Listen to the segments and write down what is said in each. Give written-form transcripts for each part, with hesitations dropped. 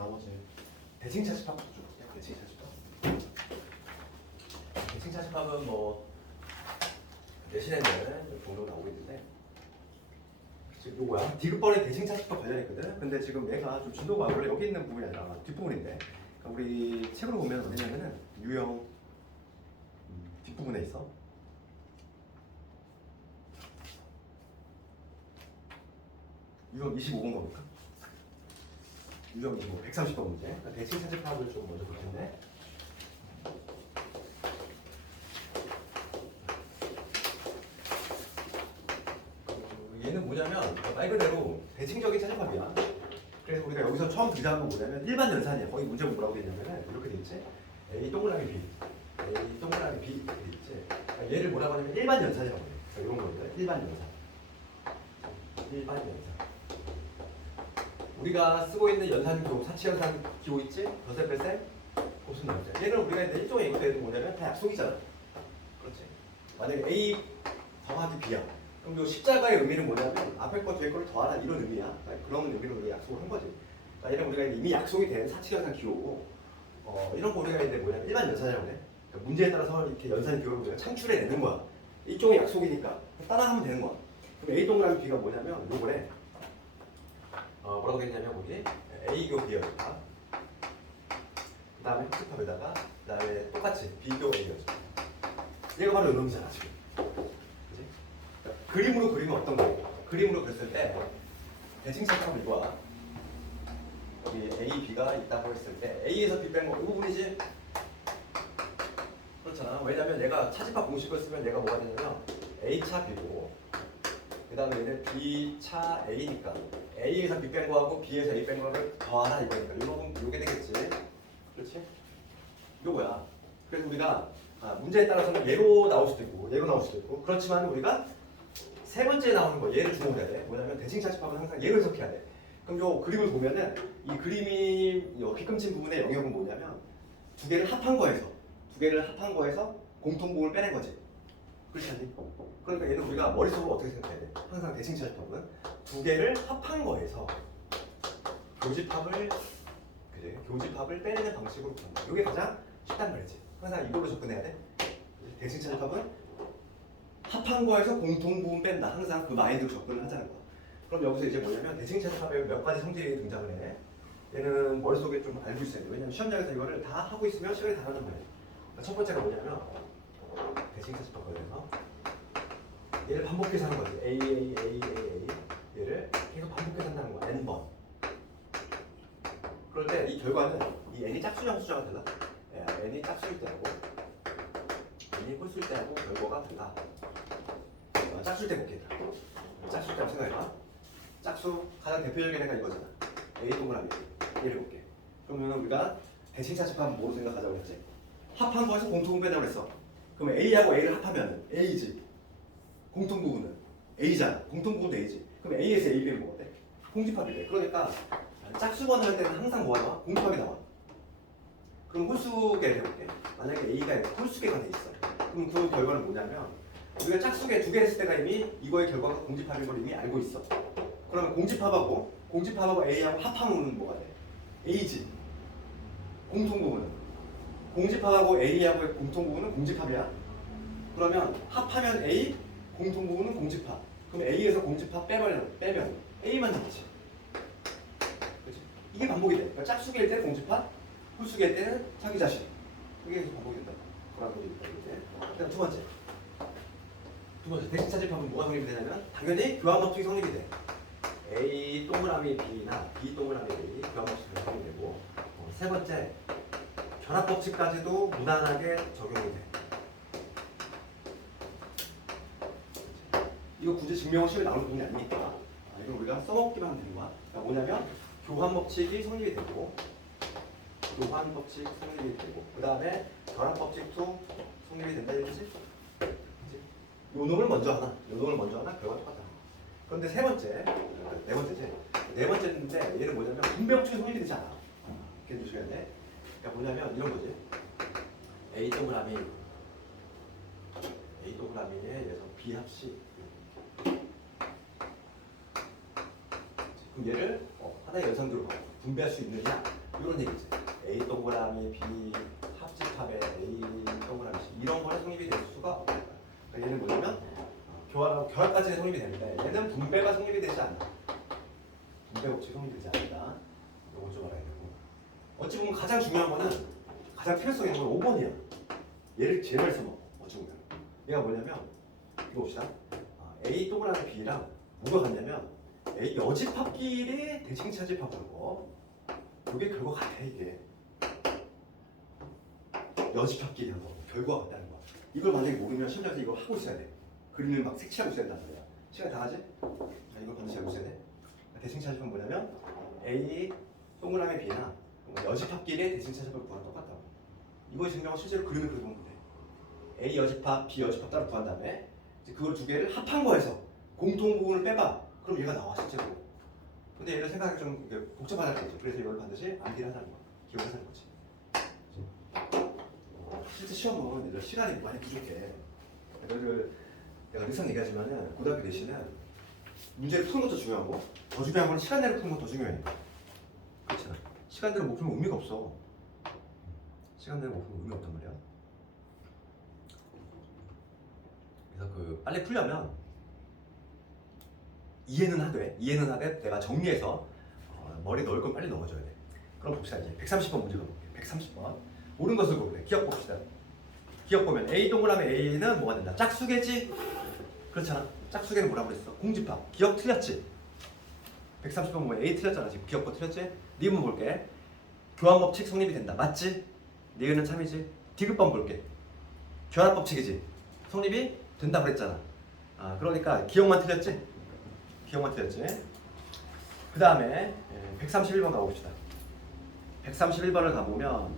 나머지 대칭 차집합부터 좀 볼게요. 대칭 차집합. 대칭 차집합은 뭐 내신에는 종종 나오고 있는데 지금 요거야. 디귿번에 대칭 차집합 관련했거든. 근데 지금 얘가 좀 진도가 원래 여기 있는 부분이 아니라 뒷부분인데 그러니까 우리 책으로 보면 어디냐면은 유형 뒷부분에 있어. 유형 25번 겁니까? 유형 25, 130번 문제. 그러니까 대칭 차집합을 좀 먼저 볼 텐데. 얘는 뭐냐면 말 그대로 대칭적인 차집합이야. 그래서 우리가 여기서 처음 등장한 건 뭐냐면 일반 연산이야. 거기 문제 뭐라고 돼 있냐면 이렇게 돼 있지. A 동그라미 B, A 동그라미 B 이렇게 돼 있지. 그러니까 얘를 뭐라고 하냐면 일반 연산이라고 해. 그러니까 이런 거거든. 일반 연산. 일반 연산. 우리가 쓰고 있는 연산기호, 사치연산 기호 있지? 더셈 뺄셈 곱셈 나누셈. 얘는 우리가 이제 일종의 이것도 뭐냐면 다 약속이잖아. 그렇지. 만약에 A 더하기 B야. 그럼 이 십자가의 의미는 뭐냐면 앞에 거 뒤에 거를 더하라 이런 의미야. 그러니까 그런 의미로 우리가 약속을 한 거지. 그러니까 얘는 우리가 이미 약속이 된 사치연산 기호고 이런 거 우리가 이제 뭐냐면 일반 연산이라고 해. 그러니까 문제에 따라서 이렇게 연산 기호를 우리가 창출해내는 거야. 일종의 약속이니까 따라하면 되는 거야. 그럼 A 동그라미 B가 뭐냐면 요거래. 뭐라고 되냐면 거기 A교 B여줬다. 그 다음에 합집합에다가 그 다음에 똑같이 B교 A여줬다. 얘가 바로 이놈이잖아 지금. 그치? 그러니까 그림으로 그리면 어떤 거예요? 그림으로 그렸을 때 대칭 차집합을 이거야. 여기 A, B가 있다고 했을 때 A에서 B 뺀 거 이 부분이지. 그렇잖아. 왜냐면 얘가 차집합 공식을 쓰면 얘가 뭐가 되냐면 A차 B고 그 다음에 얘는 B차 A니까 A에서 B 뺀 거하고 B에서 A 뺀 거를 더하라 이거니까 요게 되겠지. 그렇지? 요거야. 그래서 우리가 문제에 따라서는 얘로 나올 수도 있고 얘로 나올 수도 있고 그렇지만 우리가 세 번째 나오는 거 얘를 주목해야 돼. 뭐냐면 대칭 차집합은 항상 얘로 해석해야 돼. 그럼 요 그림을 보면은 이 그림이 뒷금친 부분의 영역은 뭐냐면 두 개를 합한 거에서 공통부분을 빼낸 거지. 그렇지 않니? 그러니까 얘는 우리가 머릿속으로 어떻게 생각해야 돼? 항상 대칭 차집합은 두 개를 합한 거에서 교집합을 빼내는 방식으로 본다. 이게 가장 쉽단 말이지. 항상 이걸로 접근해야 돼. 대칭 차집합은 합한 거에서 공통부분 뺀다. 항상 그 마인드로 접근을 하자는 거야. 그럼 여기서 이제 뭐냐면 대칭 차집합에 몇 가지 성질이 등장을 해. 얘는 머릿속에 좀 알고 있어야 돼. 왜냐면 시험장에서 이거를 다 하고 있으면 시간이 다 간단 말이야. 그러니까 첫 번째가 뭐냐면 대칭 차집합 관련해서 얘를 반복해서 하는 거지. A 얘를 계속 반복해서 한다는 거야. N번. 그럴 때 이 결과는 이 N이 짝수냐 홀수냐가 달라. N이 짝수일 때하고 N이 홀수일 때하고 결과가 달라. 짝수일 때 볼게. 짝수일 때라고 생각해봐. 짝수 가장 대표적인 애가 이거잖아. A 동그라미 얘를 볼게. 그러면 우리가 대칭 차집합은 뭐로 생각하자고 했지? 합한 거에서 공통분 빼자고 했어. 그럼 A하고 A를 합하면 A지. 공통부분은 A잖아. 공통부분도 A지. 그럼 A에서 A 빼면 뭐가 돼? 공집합이 돼. 그러니까 짝수번을 할 때는 항상 뭐가 나와? 공집합이 나와. 그럼 홀수계를 해볼게. 만약에 A가 홀수계가 돼 있어. 그럼 그 결과는 뭐냐면 우리가 짝수계 두 개 했을 때가 이미 이거의 결과가 공집합인 걸 이미 알고 있어. 그러면 공집합하고 A하고 합하면 뭐가 돼? A지. 공통부분은 공집합하고 A하고의 공통부분은 공집합이야. 그러면 합하면 A, 공통부분은 공집합. 그럼 A에서 공집합 빼면 A만 남지. 그렇지? 이게 반복이 돼. 그러니까 짝수계일 때는 공집합, 홀수계일 때는 자기 자신. 그게 계속 반복이 된다. 그런 거지. 그다음 두 번째 대칭 차집합은 뭐가 성립이 되냐면 당연히 교환 법칙이 성립이 돼. A 동그라미 B나 B 동그라미 A 교환 법칙이 성립이 되고 세 번째 결합 법칙까지도 무난하게 적용이 돼. 이거 굳이 증명은 시험에 나오는 부분이 아니니까 이건 우리가 써먹기만 하면 되는 거야. 그러니까 뭐냐면 교환 법칙이 성립이 되고 그 다음에 결합 법칙도 성립이 된다 이거지? 요 놈을 먼저 하나 결과가 똑같아. 그런데 네 번째인데 얘는 뭐냐면 분배 법칙이 성립이 되지 않아. 이렇게 주셔야 돼. 그러니까 뭐냐면 이런 거지. A 동그라미에 의해서 B 합식. 그럼 얘를 하나의 연산으로 분배할 수 있느냐? 이런 얘기지. A 동그라미 B 합집합에 A 동그라미 C 이런 거는 성립이 될 수가 없는 거야. 그러니까 얘는 뭐냐면 교환까지는 성립이 되는데 얘는 분배가 성립이 되지 않아. 분배 법칙이 성립되지 않는다. 이거 좀 알아야 되고. 어찌 보면 가장 중요한 거는 가장 필요성 있는 건 5번이야. 얘를 제일 많이 써먹어. 어찌 보면. 얘가 뭐냐면 이거 봅시다. A 동그라미 B랑 뭐가 같냐면 A 여집합끼리 대칭차집합하는 거. 이게 결과 같아 이게. 여집합끼리 한 거. 결과가 같다는 거. 이걸 만약에 모르면 시험장에서 이거 하고 있어야 돼. 그림을 막 색칠하고 있어야 된단 말이야. 시간 다 하지? 이걸 반드시 알고 있어야 돼. 대칭차집합은 뭐냐면 A 동그라미 B나 여집합끼리 대칭차집합을 구하는 똑같다고. 이거의 증명은 실제로 그림을 그려보면 돼. A 여집합, B 여집합 따로 구한 다음에 이제 그걸 두 개를 합한 거에서 공통 부분을 빼봐. 그럼 얘가 나와 실제로. 근데 얘를 생각하기 좀 복잡하다는 거지. 그래서 이걸 반드시 암기를 하자는 거야. 기억하자는 거지. 실제 시험 보면 얘들 시간이 많이 부족해. 내가 항상 얘기하지만은 고등학교 내신은 문제를 푸는 것도 중요하고 더 중요한 건 시간 내로 푸는 것도 더 중요해. 그렇잖아. 시간 내로 못 풀면 의미가 없어. 시간 내로 못 풀면 의미가 없단 말이야. 그래서 빨리 풀려면 이해는 하되 내가 정리해서 머리 넣을 건 빨리 넣어줘야 돼. 그럼 봅시다. 이제 130번 문제 가볼게. 130번 옳은 것을 고르래. 기억 봅시다. 기억 보면 A 동그라미 A는 뭐가 된다? 짝수개지? 그렇잖아. 짝수개는 뭐라고 그랬어? 공집합. 기억 틀렸지? 130번 보면 A 틀렸잖아. 지금 기억도 틀렸지? 니은 볼게. 교환법칙 성립이 된다. 맞지? 니은은 참이지? 디귿번 볼게. 교환법칙이지? 성립이 된다고 그랬잖아. 그러니까 기억만 틀렸지? 기억만 틀렸지? 그 다음에 131번 가봅시다. 131번을 가보면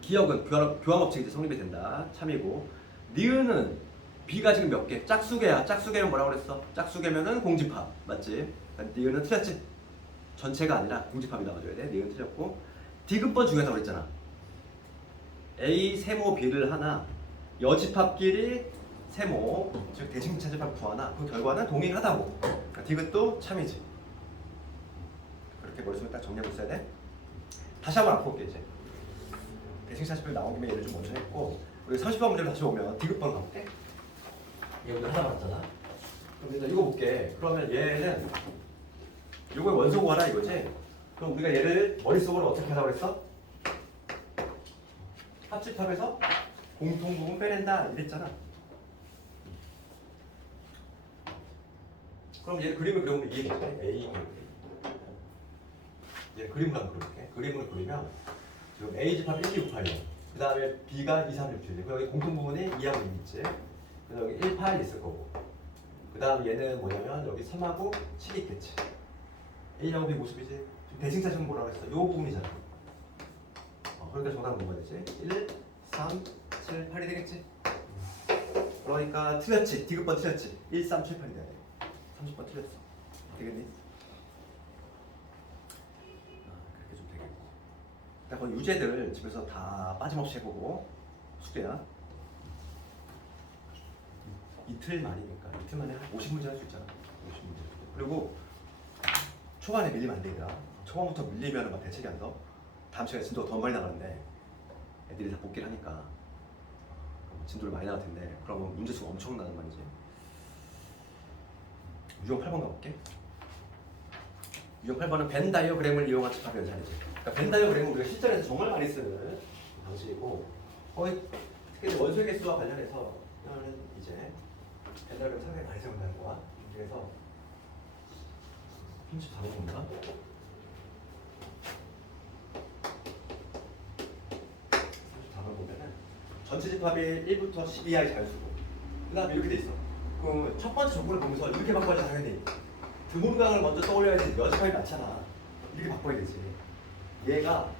기억은 교환법칙이 성립이 된다. 참이고 니은은 B가 지금 몇 개? 짝수개야. 짝수개면 뭐라고 그랬어? 짝수개면은 공집합. 맞지? 니은은 틀렸지? 전체가 아니라 공집합이 나와줘야 돼. 니은 틀렸고 디귿번 중요하다고 그랬잖아. A 세모 B를 하나 여집합끼리 세모 즉 대칭차집합 구하나 그 결과는 동일하다고. 그러니까 디귿도 참이지. 그렇게 머릿속에 딱 정리하고 있어야 돼. 다시 한번 앞으로 볼게 이제. 대칭차집합이 나온 김에 얘를 좀 먼저 했고 우리 30번 문제로 다시 오면 디귿번 가볼게. 얘 오늘 하나 받았잖아. 그럼 일단 이거 볼게. 그러면 얘는 요걸 원소 구하라 이거지? 그럼 우리가 얘를 머릿속으로 어떻게 하라고 그랬어? 합집합에서 공통 부분 빼낸다 이랬잖아. 그럼 얘 그림을 그려보면 이해되지? A 얘 그림을 한번 그려볼게. 그림을 그리면 지금 A 집합 1, 2, 6, 8이야. 그 다음에 B가 2, 3, 6, 7. 여기 공통 부분이 2하고 2 있지. 그 다음에 여기 1, 8 있을 거고. 그 다음 얘는 뭐냐면 여기 3하고 7이 있겠지. A하고 B 모습이지. 대칭사식은 뭐라고 했어? 요 부분이잖아. 그러니까 정답은 뭐가 되지? 1, 3, 7, 8이 되겠지? 그러니까 틀렸지. 디귿번 틀렸지. 1, 3, 7, 8이 돼야 돼. 30번 틀렸어. 되겠니? 그렇게 좀 되겠고. 그러니까 그 유제들 집에서 다 빠짐없이 해보고 숙제야. 이틀 만이니까 이틀 만에 한 50문제 할 수 있잖아. 50문제. 그리고 초반에 밀리면 안 되더라. 초반부터 밀리면 막 대책이 안 서. 다음 시간에 진도가 더 많이 나가는데 애들이 다 복귀를 하니까 진도를 많이 나갈 텐데 그러면 문제 수가 엄청나단 말이지. 유형 8번 가볼게. 유형 8번은 벤 다이어그램을 이용한 집합의 연산이지. 그러니까 벤 다이어그램은 우리가 실전에서 정말 많이 쓰는 방식이고 거의 특히 원소의 개수와 관련해서 이제 벤 다이어그램 상당히 많이 사용하는 거야. 그래서 34번입니다. 전체 집합이 1부터 12하의 자연수고 그 다음에 이렇게 돼 있어. 그럼 첫 번째 조건을 보면서 이렇게 바꿔야지 당연히 드문강을 먼저 떠올려야지. 여집합이 많잖아. 이렇게 바꿔야 되지. 얘가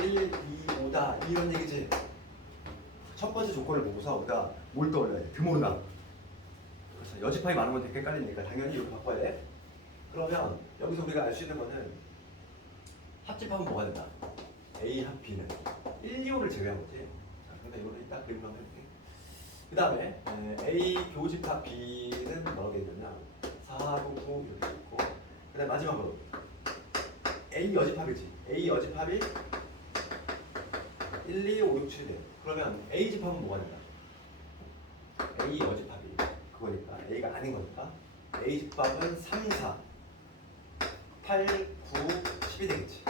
1, 2, 5다 이런 얘기지. 첫 번째 조건을 보고서 우리가 뭘 떠올려야 돼? 드문강. 그래서 여집합이 많으면 되게 헷갈리니까 당연히 이렇게 바꿔야 돼. 그러면 여기서 우리가 알 수 있는 거는 합집합은 뭐가 된다? A 합 B는 1, 2, 5를 제외한 거지. 그러니까 이거를 이따 그림을 한번 해볼게. 그 다음에 A 교집합 B는 뭐라고 되어 있냐면 4, 9, 9 이렇게 있고 그 다음에 마지막으로 A 여집합이지. A 여집합이 1, 2, 5, 6, 7이 그러면 A 집합은 뭐가 된다? A 여집합이 그거니까 A가 아닌 거니까 A 집합은 3, 4, 8, 9, 10이 되겠지.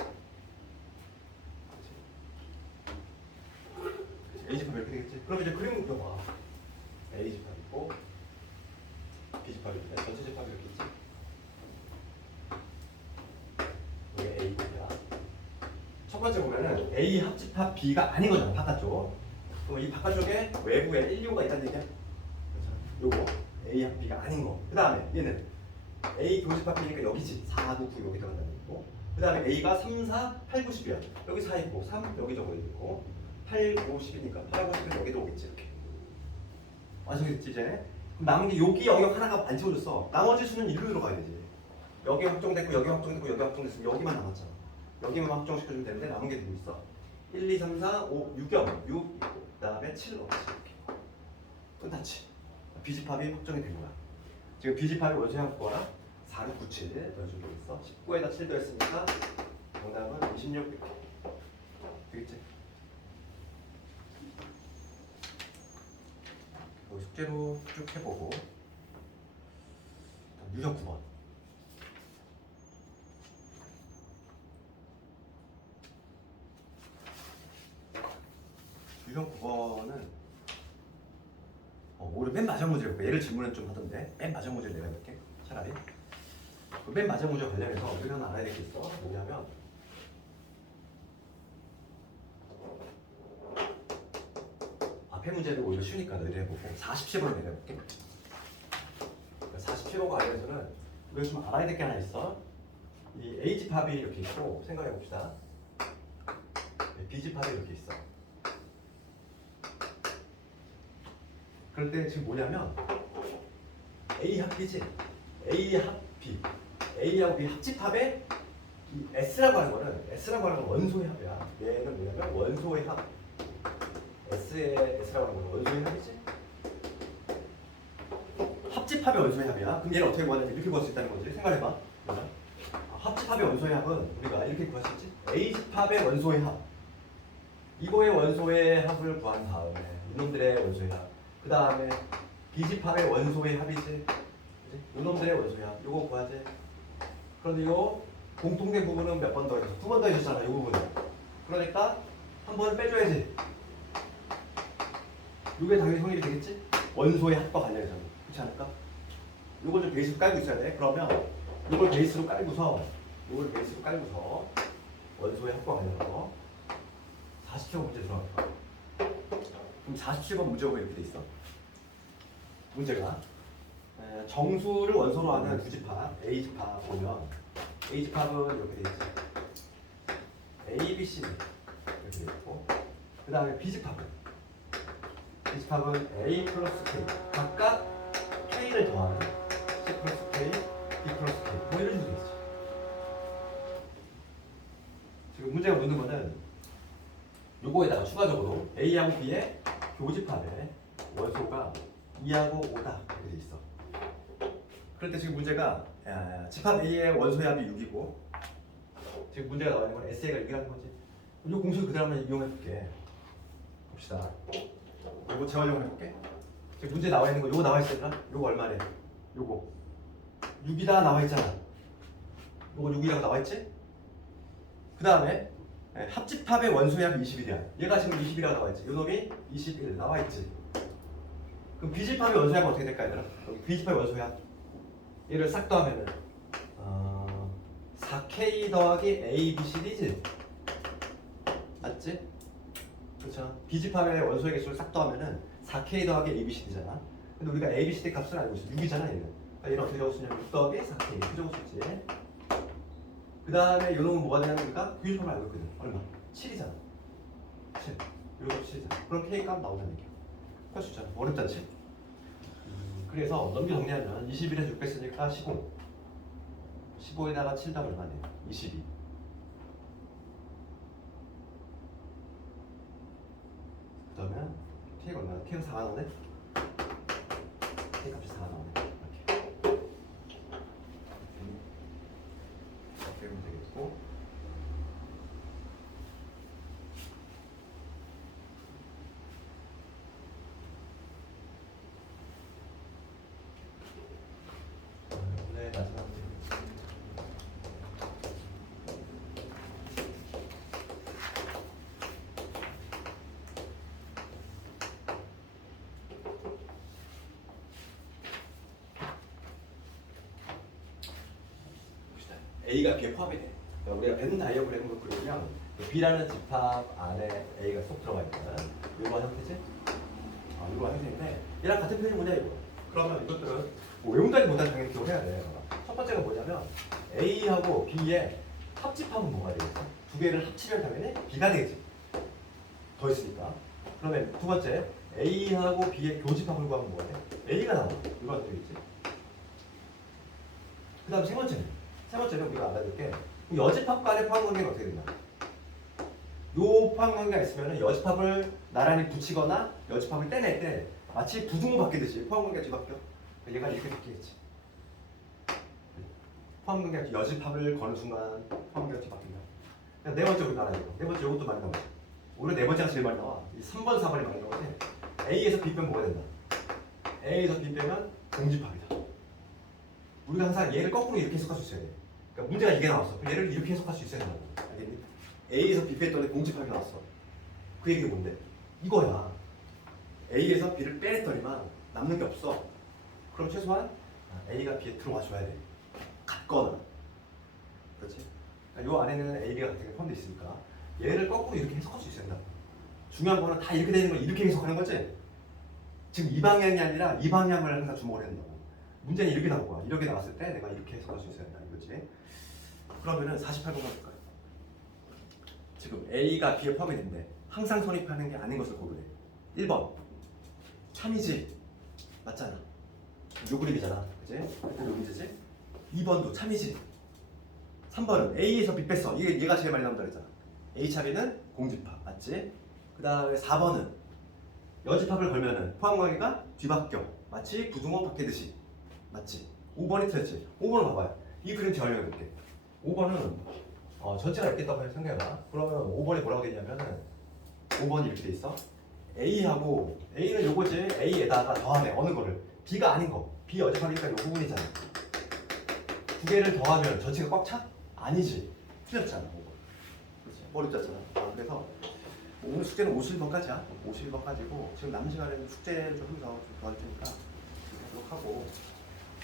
A 집합이 이렇게 되겠지. 그럼 이제 그림을 그려봐. A 집합 있고 B 집합이 있네. 전체 집합이 이렇게 있지. 이게 A야. 첫 번째 보면은 A 합집합 B가 아닌 거잖아. 바깥쪽. 그럼 이 바깥쪽에 외부에 1, 2가 있다는 얘기야. 요거 A 합 B가 아닌 거. 그 다음에 얘는 A 교집합 B니까 여기지. 4, 9, 9 여기 들어간다는 얘기고. 그 다음에 A가 3, 4, 8, 9, 10이야. 여기 4 있고 3 여기 저거 있고 8, 9, 10이니까 8, 9, 10은 여기도 오겠지. 이렇게. 완성됐지 이제? 그럼 남은 게 여기 영역 하나가 안 채워졌어. 나머지 수는 일로 들어가야 되지. 여기 확정됐고 여기 확정됐고 여기 확정됐으면 여기만 남았잖아. 여기만 확정시켜주면 되는데 남은 게 누구 있어? 1, 2, 3, 4, 5, 6역 6, 그 다음에 7 넣었지. 이렇게. 끝났지. B집합이 확정이 된 거야. 지금 B집합이 원소형 구하라 4, 6, 9, 7 넣어준 거 있어. 19에다 7 더했으니까 정답은 26 이렇게 되겠지? 여기 숙제로 쭉 해보고 유형 9번 유형 9번은 오히려 맨 마지막 문제를 볼게. 얘를 질문을 좀 하던데 맨 마지막 문제를 내가 볼게. 차라리 맨 마지막 문제 관련해서 우리가 하나 알아야 될 게 있어. 뭐냐면 앞에 문제를 오히려 쉬우니까 너희들 해보고 47번을 내가 볼게. 47번 관련해서는 우리가 좀 알아야 될 게 하나 있어. 이 A집합이 이렇게 있고 생각해 봅시다. B집합이 이렇게 있어. 그럴 때 지금 뭐냐면 A 합 B지. A 합 B. A하고 B 합집합에 이 S라고 하는 건 원소의 합이야. 얘는 뭐냐면 원소의 합. S라고 하는 건 원소의 합이지. 합집합의 원소의 합이야. 그럼 얘를 어떻게 구하느냐 이렇게 구할 수 있다는 거지. 생각해봐. 합집합의 원소의 합은 우리가 이렇게 구할 수 있지. A집합의 원소의 합. 이거의 원소의 합을 구한 다음에 이놈들의 원소의 합. 그 다음에 B집합의 원소의 합이지. 이놈들의 원소의 합. 요거 구하지. 그런데 요 공통된 부분은 몇 번 더해서 2번 더해줬잖아. 요 부분은. 그러니까 한 번을 빼줘야지. 요게 당연히 성립이 되겠지? 원소의 합과 관련해서. 그렇지 않을까? 요걸 좀 베이스로 깔고 있어야 돼. 그러면 이걸 베이스로 깔고서 원소의 합과 관련해서 47번 문제 들어갈 거야. 그럼 47번 문제가 이렇게 돼 있어. 문제가 정수를 원소로 하는 두 집합 A집합 보면 A집합은 이렇게 돼 있지. A, B, C 이렇게 돼 있고 그 다음에 B집합은 A 플러스 K 각각 K를 더하는 C 플러스 K, B 플러스 K 뭐 이런 식으로 돼 있지. 지금 문제가 묻는 거는 요거에다가 추가적으로 A하고 B의 교집합의 원소가 2하고 5다 이렇게 돼 있어. 그럴 때 지금 문제가 집합 A의 원소의 합이 6이고 지금 문제가 나와 있는 건 SA가 6이라는 거지. 이 공식을 그대로 한번 이용해 볼게. 봅시다. 이거 재활용을 해볼게. 지금 문제 나와 있는 거 요거 나와 있었나? 요거 얼마래? 요거 6이다 나와 있잖아. 요거 6이라고 나와 있지? 그 다음에 합집합의 원소의 합이 21이야. 얘가 지금 20이라고 나와 있지. 요 놈이 21 나와 있지. 그럼 B집합의 원소의 합은 어떻게 될까 얘들아? 여기 B집합의 원소의 합 얘를 싹 더하면은 4K 더하기 A, B, C, D지? 맞지? 그렇죠? B집합의 원소의 개수를 싹 더하면은 4K 더하기 A, B, C, D잖아. 근데 우리가 A, B, C, D 값을 알고 있어. 6이잖아 얘는. 그러니까 얘는 어떻게 적을 수 있냐면 6 더하기 4K 이렇게 적을 수 있지. 그 다음에 요 놈은 뭐가 되냐면 우리가 교집합을 알고 있거든. 얼마? 7이잖아. 7. 요거 7이잖아. 그럼 K 값 나오자는 얘기야. 할 수 있잖아. 어렵지 않지? 그래서 넘겨 정리하면 21에서 6 뺐으니까 15. 15에다가 7 더하면 얼마네? 22. 그러면 K가 얼마나? K가 4가 나오네? K 값이 4가 나오네. 이렇게. 이렇게 하면 되겠고 A가 B에 포함이 돼. 그러니까 우리가 벤 다이어그램으로 그리면 B라는 집합 안에 A가 쏙 들어가 있는 이러한 형태지? 이러한 형태인데 얘랑 같은 편이 뭐냐 이거. 그러면 이것들은 뭐 외운다기보다는 당연히 기억해야 돼. 첫 번째가 뭐냐면 A하고 B의 합집합은 뭐가 되겠어? 두 개를 합치면 당연히 B가 되겠지. 더 있으니까. 그러면 두 번째 A하고 B의 교집합을 구하면 뭐가 돼? A가 나와. 이러한 되겠지. 그 다음 세 번째는 우리가 알아둘 게 여집합 간의 포함관계는 어떻게 되냐? 요 포함관계가 있으면 여집합을 나란히 붙이거나 여집합을 떼낼 때 마치 부등호 바뀌듯이 포함관계가 뒤바뀌어. 얘가 이렇게 바뀌겠지. 포함관계가 여집합을 거는 순간 포함관계가 뒤바뀐다. 네 번째 우리가 알아야 돼. 네 번째 이것도 많이 나와. 오히려 네 번째가 제일 많이 나와. 이 3번, 4번이 많이 나오지. A에서 B 빼면 뭐가 된다? A에서 B 빼면 공집합이다. 우리가 항상 얘를 거꾸로 이렇게 해석할 수 있어야 돼. 그러니까 문제가 이게 나왔어. 그럼 얘를 이렇게 해석할 수 있어야 된다고. 알겠니? A에서 B 뺐더니 공집합이 나왔어. 그 얘기가 뭔데? 이거야. A에서 B를 빼냈더니만 남는 게 없어. 그럼 최소한 A가 B에 들어와 줘야 돼. 같거나. 그렇지? 그러니까 요 안에는 A, B가 같은 게 포함되어 있으니까 얘를 거꾸로 이렇게 해석할 수 있어야 된다. 중요한 거는 다 이렇게 되는 걸 이렇게 해석하는 거지? 지금 이 방향이 아니라 이 방향을 항상 주목을 해야 된다고. 문제는 이렇게 나올 거야. 이렇게 나왔을 때 내가 이렇게 해석할 수 있어야 된다. 이거지? 그러면은 48번 가볼까요? 지금 A가 B에 포함이 됐는데 항상 선입하는 게 아닌 것을 고르래. 1번 참이지. 맞잖아. 요 그림이잖아. 그치? 요 문제지? 2번도 참이지. 3번은 A에서 B 뺐어. 얘가 제일 많이 나온다 그랬잖아. A 참이는 공집합. 맞지? 그 다음에 4번은 여집합을 걸면은 포함관계가 뒤바뀌어. 마치 부등호 바뀌듯이. 맞지? 5번이 틀렸지? 5번을 봐봐요. 이 그림 제가 설명해볼게. 5번은 전체가 있겠다고 생각해봐. 그러면 5번이 뭐라고 되냐면은 5번이 이렇게 돼 있어. A하고 A는 요거지. A에다가 더하네. 어느 거를? B가 아닌 거. B 여집합이니까 요 부분이잖아. 두 개를 더하면 전체가 꽉 차? 아니지. 틀렸잖아. 5번. 그렇지. 어렵잖아. 그래서 오늘 숙제는 51번까지야. 51번까지고 지금 남은 시간에는 숙제를 좀 하면서 좀 도와줄 테니까 계속 하고.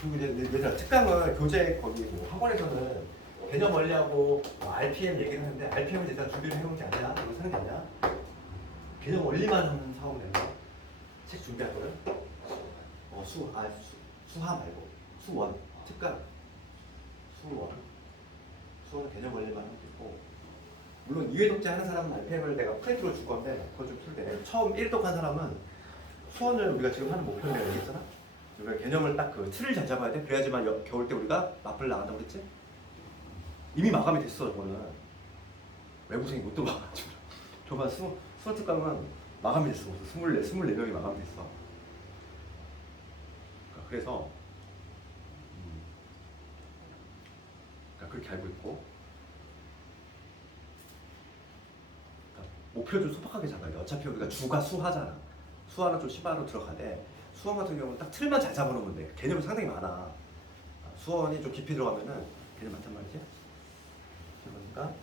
그리고 이제 얘들아 특강은 교재 거기 뭐 학원에서는 개념 원리하고 RPM 얘기를 하는데 RPM을 일단 준비를 해놓은 게 아니야. 이거 사는 게 아니야. 개념 원리만 하는 상황 된다. 책 준비할 거는 수하 말고 수원 특강 수원은 개념 원리만 하면 되고 물론 2회 독재 하는 사람은 RPM을 내가 프린트로 줄 건데 그건 좀 틀대. 처음 1독한 사람은 수원을 우리가 지금 하는 목표를 내가 얘기했잖아. 우리가 개념을 딱 그 틀을 잘 잡아야 돼. 그래야지만 겨울 때 우리가 마플 나간다고 그랬지? 이미 마감이 됐어. 저거는 외부생이 못 들어와가지고 저번 수원 특강은 마감이 됐어. 24명이 마감이 됐어. 그래서 그렇게 알고 있고 목표 좀 소박하게 잡아야 돼. 어차피 우리가 주가 수하잖아. 수하는 좀 시바로 들어가되 수원 같은 경우는 딱 틀만 잘 잡아놓으면 돼. 개념이 상당히 많아. 수원이 좀 깊이 들어가면은 개념 많단 말이지. 그러니까